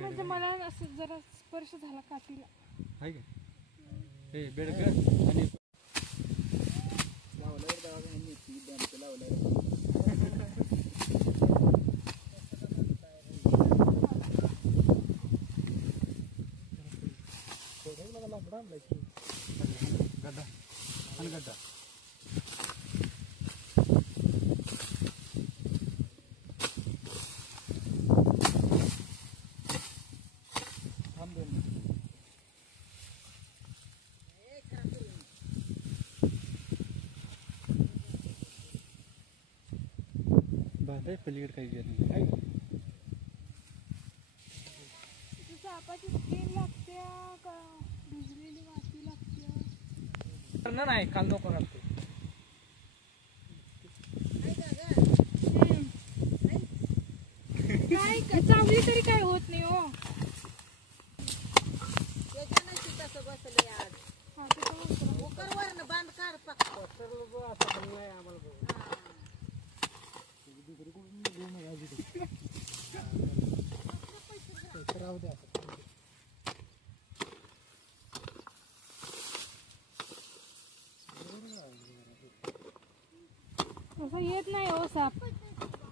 म्हणजे मला असं जरा स्पर्श झाला काठीला. हाय का? हे बेडग आणि लावलाय दवाखान्यात ती बॅम्प लावलाय. कोणाला लांबडा आणलाय की गड्डा आणि गड्डा बांधाय पलीकडे काही गेलं नाही. सापाची स्किन लागते का भिजलेली माती लागते? नाही काल नको घालते. काय चांगली तरी काय होत नाही हो. बांध काढ पक्का असं येत नाही हो साप.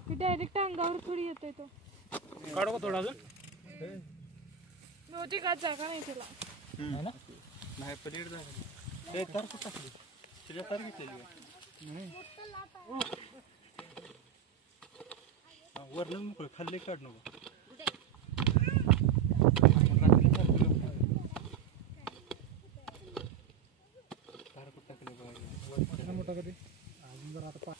की डायरेक्ट अंगावर थोडी येतोय तो. काढू का थोडा अजून? नव्हती का जागा नाही तिला. नाही पलीकडे जागा ते तर टाकली तुझ्या तार घेतलेली वरनं मोकळं खाल्ले काढ नको. मोठा कधी अजून जर आता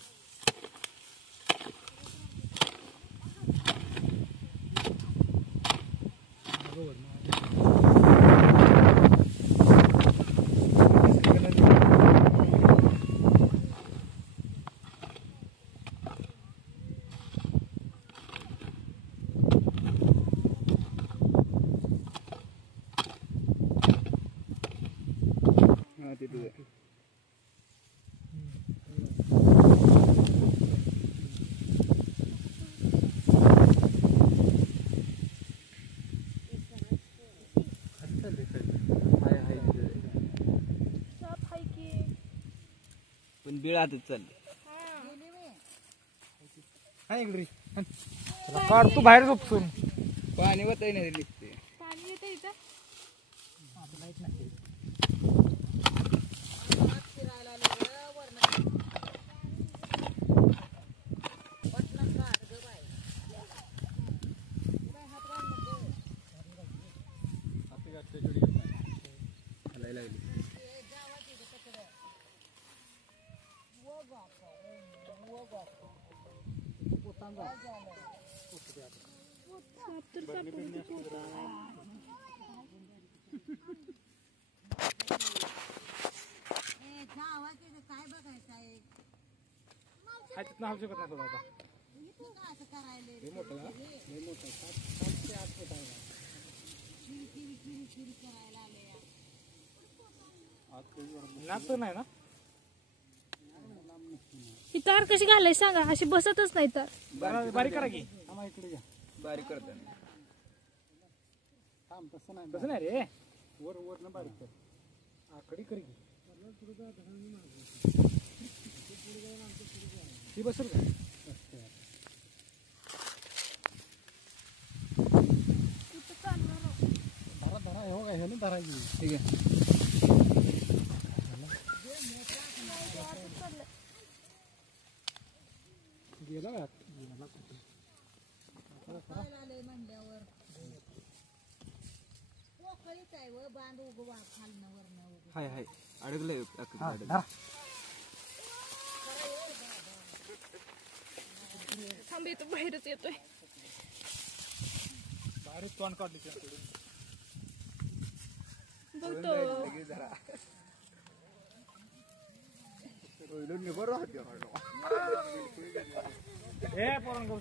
बिळातच चालले. काढ तू बाहेर झोपसून. पाणी वताय नाही दिसते. पाणी येतं इथं. नाही ना ही तार कशी घालाय सांगा. अशी बसतच नाही तर. बारीक करा की. इकडे घ्या. बारीक करताना तसं नाही रे. वर बारीक कर. आकडी कर की. ती बसल का? धरा हो काय ह्याने धरायची. ठीक आहे. गेला का? हाय हाय अडकलंय थांब येतो बाहेरच येतोय बाहेर तोंड काढली त्याकडे बघतो जरा हे पोरांना करू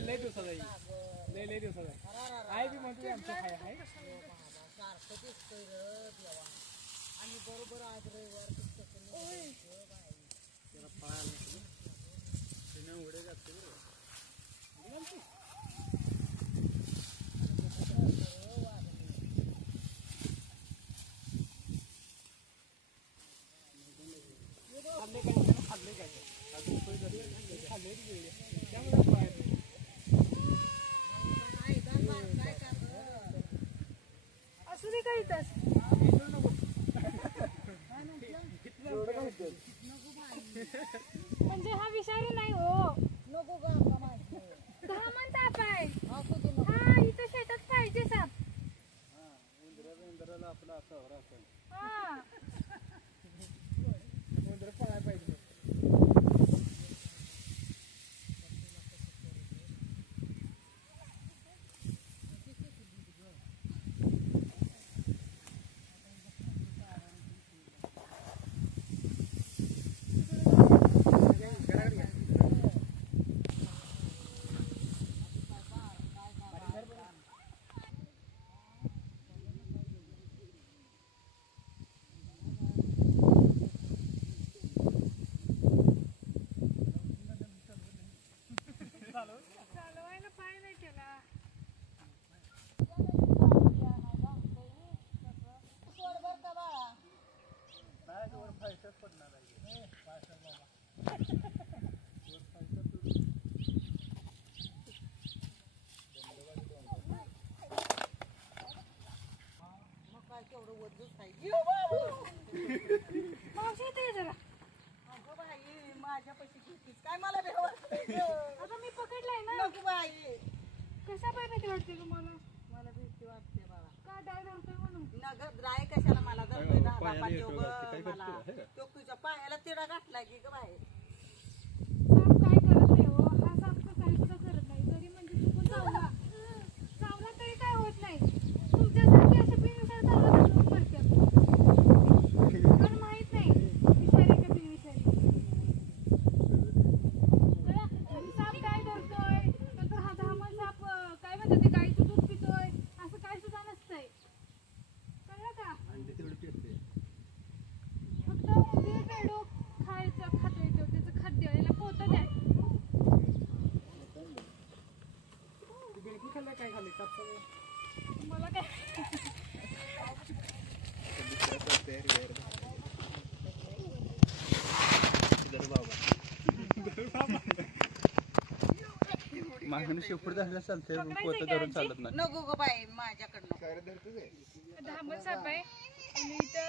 लय दिवसात लय दिवसात आहे बी म्हणतो आमच्या काय आहे असू दे काही तास म्हणजे हा विषारी नाही हो घामन साप आहे हा इथं शेतात पाहिजे साप हा चालवायला पाय नाही त्याला मावशी येते जरा काय मला आता मी पकडलाय ना कशा पाय भीती वाटते तुम्हाला मला भीती वाटते बाबा का डाय धरतोय म्हणून नगर राय कशाला मला धरतोय मला तो तुझ्या पायाला तिडा घातला की ग बाई साप काय करत नाही हो हा साप तर काही सुद्धा करत नाही जरी म्हणजे चुकून चावला तरी काय होत नाही तुमच्यासारखी असे बिनविषारी चावला तर लोक मरतात पण माहित नाही विषारी का बिनविषारी साप काय धरतोय नंतर हा धामण साप काय म्हणतात ते गाईचं दूध पितोय असं काय सुद्धा नसतंय कळलं का फक्त उंदीर पेडो खायचं खातोय तो त्याचं खाद्य याला पोतं द्या खाल्लं काय खाल्ली कापसा मला काय मागणी शेपूट झालेला चालतंय पोतं धरून चालत नाही नको ग बाई माझ्याकडनं धामण साप आहे आणि इथं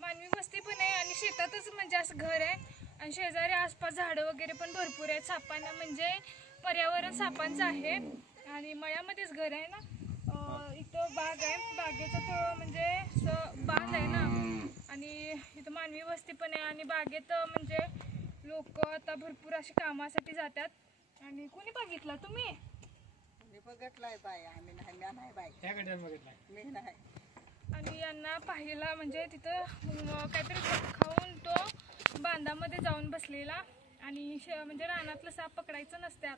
मानवी वस्ती पण आहे आणि शेतातच म्हणजे असं घर आहे आणि शेजारी आसपास झाडं वगैरे पण भरपूर आहेत सापांना म्हणजे पर्यावरण सापांचं आहे आणि मळ्यामध्येच घर आहे ना इथं बाग आहे बागेचं म्हणजे असं बाग आहे ना आणि इथं मानवी वस्ती पण आहे आणि बागेत म्हणजे लोक आता भरपूर अशी कामासाठी जातात आणि कोणी बघितला तुम्ही मी बघितलाय बाई आम्ही नाही बाई ह्या गड्यात बघितलाय मी नाही आणि यांना पाहिला म्हणजे तिथं काहीतरी खाऊन तो बांधामध्ये जाऊन बसलेला आणि म्हणजे रानातलं साप पकडायचं नसतात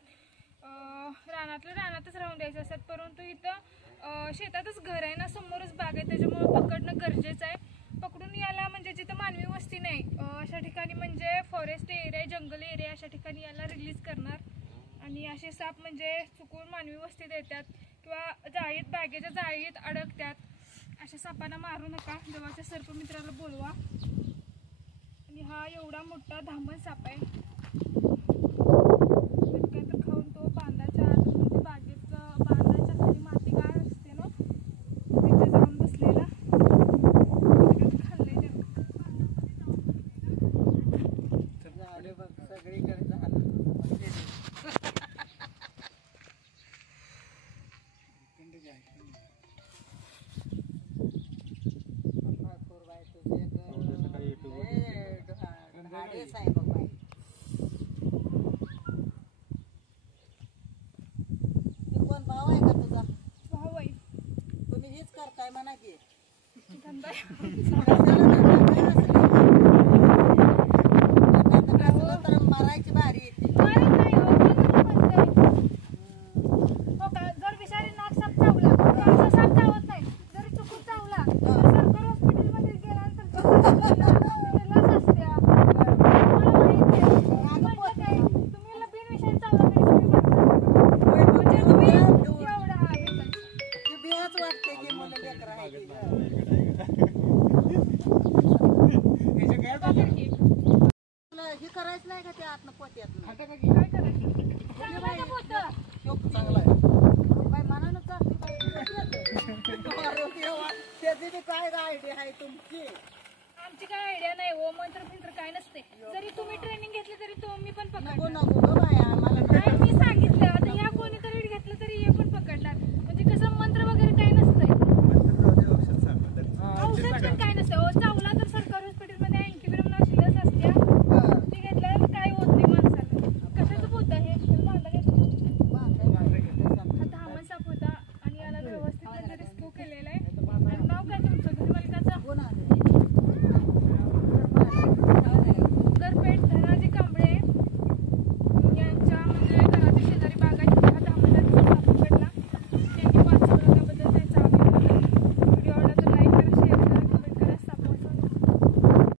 रानातच राहून द्यायचं असतात परंतु इथं शेतातच घर आहे ना समोरच बाग आहे त्याच्यामुळं पकडणं गरजेचं आहे पकडून याला म्हणजे जिथं मानवी वस्ती नाही अशा ठिकाणी म्हणजे फॉरेस्ट एरिया जंगल एरिया अशा ठिकाणी याला रिलीज करणार आणि असे साप म्हणजे चुकून मानवी वस्तीत येतात किंवा जाळीत बागेच्या जाळीत अडकतात अशा सापांना मारू नका जवळच्या सर्पमित्राला बोलवा आणि हा एवढा मोठा धामण साप आहे काय तर खाऊन तो बांधाच्या आत बघ बाई. तू कोण भाव आहे का तुझा? भाऊ आहे तुम्ही हेच करताय म्हणा की धंदा तर मारायची भारी येते. मारत नाही हो, कोण म्हणतंय? हो का, जर विषारी नाग साप चावला तर साप चावत नाही. जरी चुकून चावला तर सरकारी हॉस्पिटलमध्ये गेल्यानंतर लस असत्या. तुम्हाला माहिती आहे. म्हणजे काय, तुम्ही बिनविषारी चावला तरी तुम्ही मरता. म्हणजे तुम्ही एवढं हा भेटायचं. ती बियाच वाटते की मुलं लेकरं आहे की गं. तुला हे करायचं नाही का ते आतनं पोत्यातनं? काय करायचं? चांगलं आहे का पोतं? चांगला आहे काय मनानं चालते बाई. त्याची बी काय आयडिया आहे तुमची? आमची काय आयडिया नाही हो, मंत्र फिंत्र काय नसते. जरी तुम्ही ट्रेनिंग घेतली तरी तुम्ही पण नको पकडणार. नको